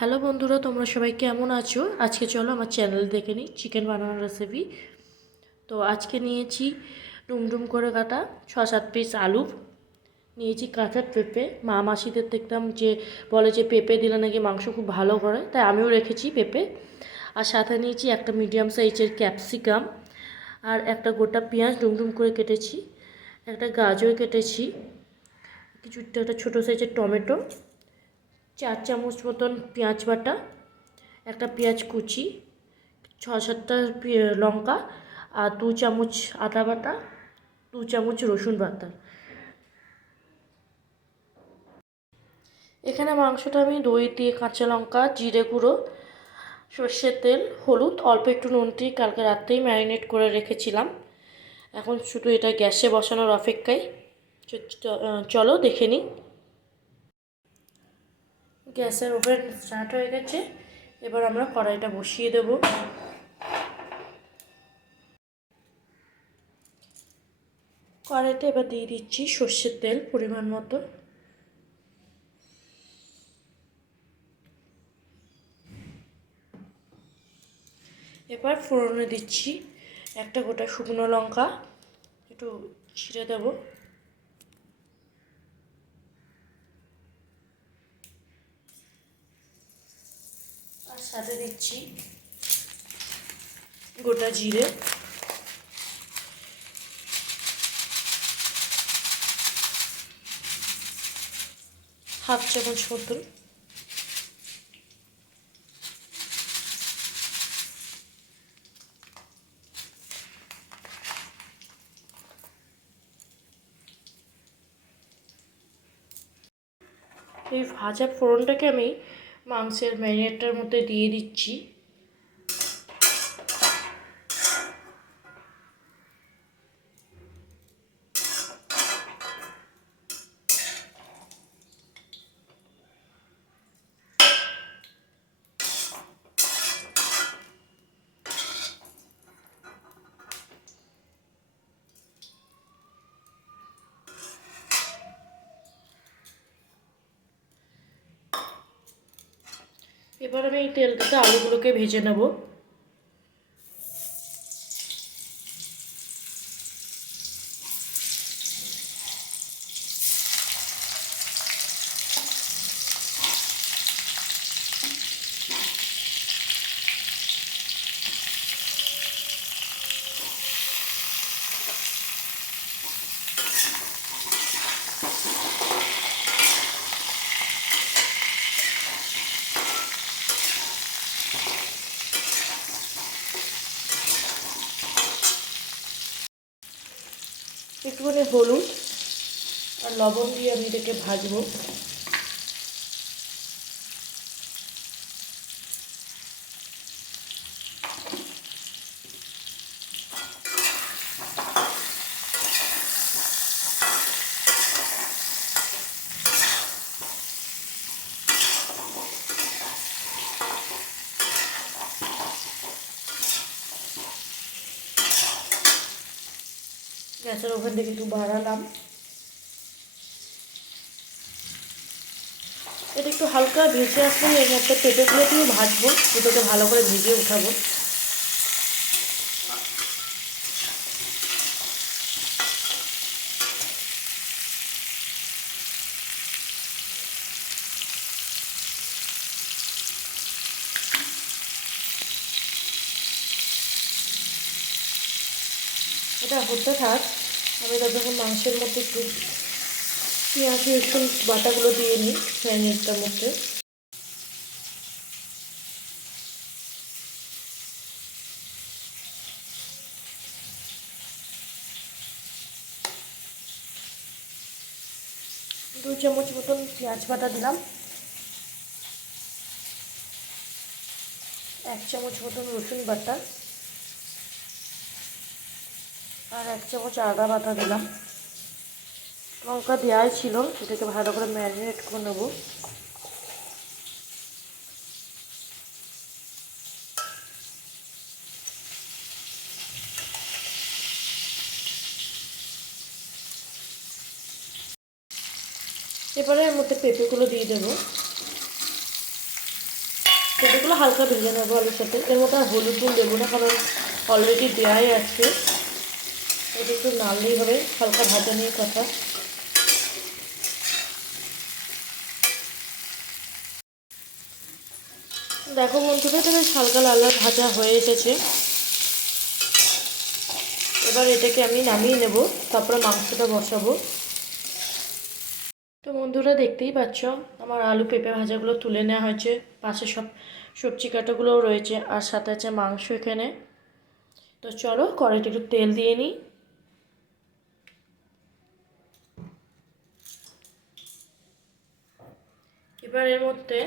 Hello বন্ধুরা, তোমরা সবাই কেমন আছো? আজকে চলো আমার চ্যানেল দেখে নিই চিকেন বানানোর রেসিপি। তো আজকে নিয়েছি ডুমডুম করে কাটা 6-7 পিস আলু, নিয়েছি কাঁচা পেঁপে। মা মাসিদের দেখতাম যে বলে যে পেঁপে দিলে নাকি মাংস খুব ভালো করে, তাই আমিও রেখেছি পেঁপে। আর সাথে নিয়েছি একটা মিডিয়াম সাইজের ক্যাপসিকাম, আর একটা গোটা পেঁয়াজ ডুমডুম করে কেটেছি, একটা গাজর কেটেছি, একটা ছোটো সাইজের টমেটো, 4 চামচ মতন পেঁয়াজ বাটা, একটা পেঁয়াজ কুচি, 6-7টা লঙ্কা, আর 2 চামচ আদা বাটা, 2 চামচ রসুন বাটা। এখানে মাংসটা আমি দই দিয়ে, কাঁচা লঙ্কা, জিরে গুঁড়ো, সর্ষের তেল, হলুদ, অল্প একটু নুন দিয়ে কালকে রাত্রেই ম্যারিনেট করে রেখেছিলাম। এখন শুধু এটা গ্যাসে বসানোর অপেক্ষায়। চলো দেখে নিই। গ্যাসের ওভেন স্টার্ট হয়ে গেছে, এবার আমরা কড়াইটা বসিয়ে দেবো। কড়াইতে এবার দিয়ে দিচ্ছি সর্ষের তেল পরিমাণ মতো। এবার ফোড়নে দিচ্ছি একটা গোটা শুকনো লঙ্কা, একটু ছিঁড়ে দেব, আর সাথে দিচ্ছি গোটা জিরে, হাফ চামচ মতন। এই ভাজা ফোড়নটাকে আমি মাংসের ম্যারিনেটটার মধ্যে দিয়ে দিচ্ছি। এবার আমি এই তেলটাতে আলুগুলোকে ভেজে নেব। একটুখানি হলুদ আর লবণ দিয়ে আমি এটাকে ভাজবো। গ্যাসের ওভেন থেকে একটু বাড়ালাম। এটা একটু হালকা ভেজে আসলে এর মধ্যে পেঁপেগুলো দিয়েও ভাজবো, দুটোকে ভালো করে ভেজে উঠাবো। এটা হতে থাক, আমি ততক্ষণ মাংসের মধ্যে একটু পেঁয়াজ রসুন বাটাগুলো দিয়ে নিই ম্যারিনেটটার মধ্যে। দু চামচ মতন পেঁয়াজ বাটা দিলাম, 1 চামচ মতন রসুন বাটা, আর 1 চামচ আদা বাটা দিলাম। লঙ্কা দেওয়াই ছিল, এটাকে ভালো করে ম্যারিনেট করে নেবো। এবারে এর মধ্যে পেঁপেগুলো দিয়ে দেবো। এগুলো হালকা ভেজে নেবো আলুর সাথে। এর মধ্যে আর হলুদ নুন দেবো না, কারণ অলরেডি দেওয়াই আছে। এটা একটু নাড়লেই হবে, হালকা ভাজা নিয়ে কথা। দেখো বন্ধুরা, এটা বেশ হালকা লাল লাল ভাজা হয়ে এসেছে। এবার এটাকে আমি নামিয়ে নেব, তারপরে মাংসটা বসাবো। তো বন্ধুরা দেখতেই পাচ্ছ আমার আলু পেঁপে ভাজাগুলো তুলে নেওয়া হয়েছে, পাশে সব সবজি কাটাগুলোও রয়েছে, আর সাথে আছে মাংস এখানে। তো চলো কড়াইতে একটু তেল দিয়ে নিই। এবার এর মধ্যে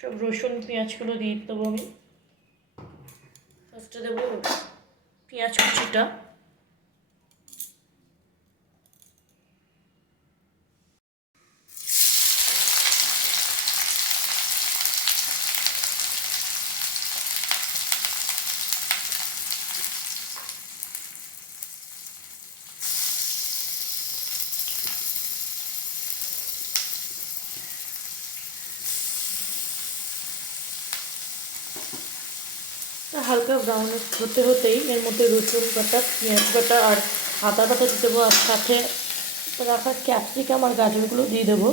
সব রসুন পেঁয়াজগুলো দিয়ে দেবো আমি। ফার্স্টে দেবো পেঁয়াজ কুচিটা, হালকা ব্রাউন হতে হতেই এর মধ্যে রসুন বাটা, পেঁয়াজ বাটা আর আদা বাটা দিয়ে দেবো, আর সাথে রাখা ক্যাপসিকাম আর গাজরগুলো দিয়ে দেবো।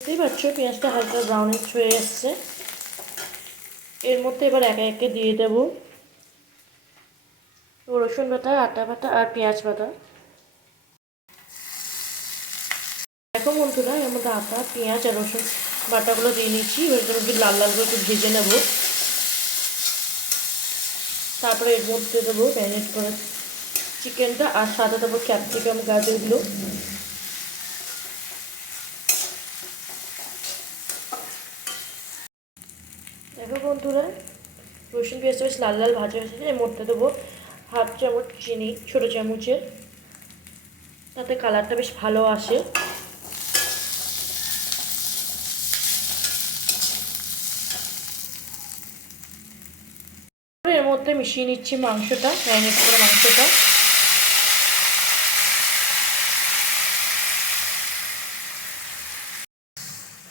দেখতেই পাচ্ছ পেঁয়াজটা হালকা ব্রাউনিশ হয়ে এসছে। এর মধ্যে এবার একে একে দিয়ে দেবো রসুন বাটা, আদা বাটা আর পেঁয়াজ বাটা। দেখো বন্ধুরা, এর মধ্যে আদা পেঁয়াজ আর রসুন বাটাগুলো দিয়ে নিচ্ছি। এবার একটু লাল লাল করে একটু ভেজে নেবো। তারপরে এর মধ্যে দেবো ম্যারিনেট করা চিকেনটা, আর সাথে দেবো ক্যাপসিকাম গাজরগুলো। দেখো বন্ধুরা, রসুন পেঁয়াজটা বেশ লাল লাল ভাজা হয়েছে। এর মধ্যে দেবো হাফ চামচ চিনি, ছোটো চামচের, তাতে কালারটা বেশ ভালো আসে। এর মধ্যে মিশিয়ে নিচ্ছি মাংসটা, ম্যারিনেট করা মাংসটা।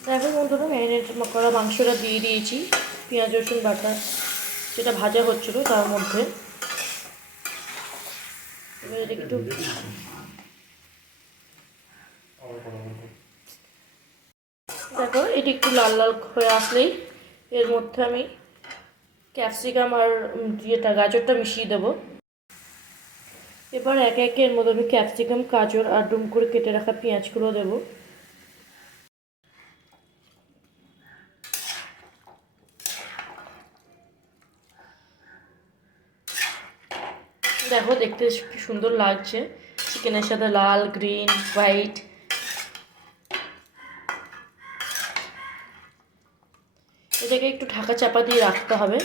দেখো বন্ধুরা, ম্যারিনেট করা মাংসটা দিয়ে দিয়েছি পেঁয়াজ রসুন বাটা যেটা ভাজা হচ্ছিলো তার মধ্যে। এবার এটা একটু দেখো, এটা একটু লাল লাল হয়ে আসলেই এর মধ্যে আমি ক্যাপসিকাম আর গাজরটা মিশিয়ে দেবো। এবার একে একে এর মধ্যে আমি ক্যাপসিকাম, গাজর আর ডুম করে কেটে রাখা পেঁয়াজগুলো দেবো। দেখো দেখতে কি সুন্দর লাগছে, চিকেনের সাথে লাল, গ্রিন, হোয়াইট। এটাকে একটু ঢাকা চাপা দিয়ে রাখতে হবে।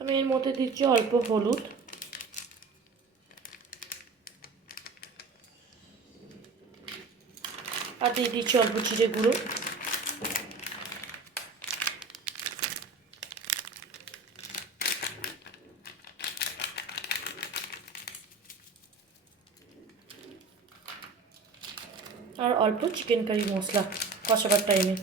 আমি এর মধ্যে দিচ্ছি অল্প হলুদ, আর দিয়ে দিচ্ছি অল্প জিরে গুঁড়ো। আর অল্প চিকেন কারি মশলা কষাবার টাইমে।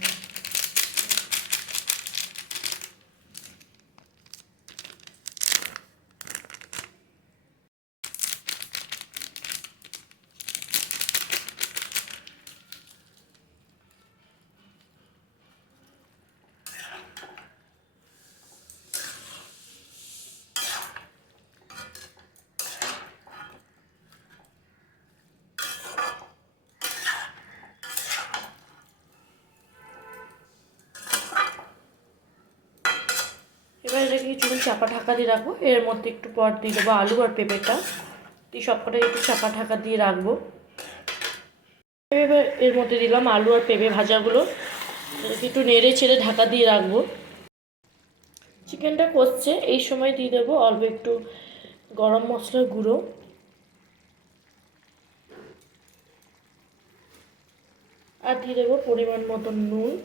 এবার এটাকে কিছুক্ষণ চাপা ঢাকা দিয়ে রাখবো। এর মধ্যে একটু পর দিয়ে দেবো আলু আর পেঁপেটা, দিয়ে সবকটা একটু চাপা ঢাকা দিয়ে রাখবো। এবার এর মধ্যে দিলাম আলু আর পেঁপে ভাজাগুলো, একটু নেড়ে ছেড়ে ঢাকা দিয়ে রাখবো। চিকেনটা কষছে, এই সময় দিয়ে দেবো অল্প একটু গরম মশলার গুঁড়ো, আর দিয়ে দেবো পরিমাণ মতো নুন।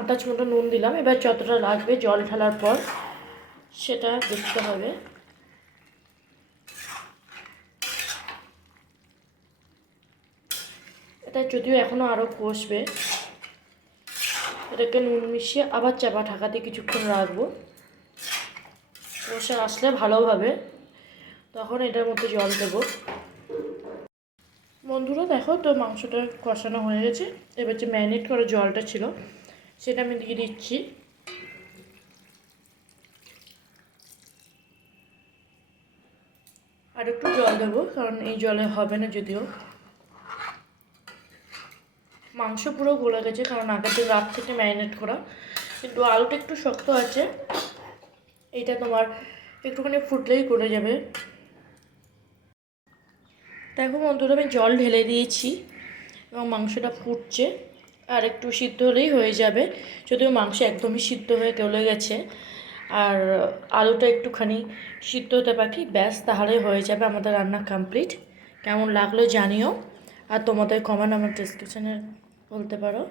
আন্দাজ মতো নুন দিলাম। এবার যতটা লাগবে জল ঢালার পর সেটা দেখতে হবে। এটা যদিও এখনও আরও কষবে, এটাকে নুন মিশিয়ে আবার চাপা ঢাকা দিয়ে কিছুক্ষণ রাখবো। কষে আসলে ভালোভাবে তখন এটার মধ্যে জল দেবো। বন্ধুরা দেখো তো মাংসটা কষানো হয়ে গেছে। এবার যে ম্যারিনেট করা জলটা ছিল সেটা আমি দিয়ে দিচ্ছি। আর একটু জল দেবো, কারণ এই জলে হবে না, যদিও মাংস পুরো গলে গেছে, কারণ আগের দিন রাত থেকে ম্যারিনেট করা, কিন্তু আলুটা একটু শক্ত আছে। এইটা তোমার একটুখানি ফুটলেই গলে যাবে। দেখো বন্ধুরা আমি জল ঢেলে দিয়েছি এবং মাংসটা ফুটছে, আর একটু সিদ্ধ হলেই হয়ে যাবে। যদিও মাংস একদমই সিদ্ধ হয়ে গলে গেছে, আর আলুটা একটুখানি সিদ্ধ হতে বাকি, ব্যাস তাহলেই হয়ে যাবে আমাদের রান্না কমপ্লিট। কেমন লাগলো জানিও, আর তোমাদের কমেন্ট আমার ডিসক্রিপশানে বলতে পারো।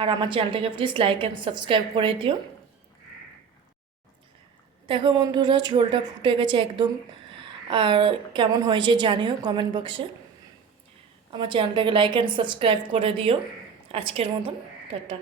আর আমার চ্যানেলটাকে প্লিজ লাইক অ্যান্ড সাবস্ক্রাইব করে দিও। দেখো বন্ধুরা ঝোলটা ফুটে গেছে একদম, আর কেমন হয়েছে জানিও কমেন্ট বক্সে। আমার চ্যানেলটাকে লাইক অ্যান্ড সাবস্ক্রাইব করে দিও। আজকের মতন টাটা।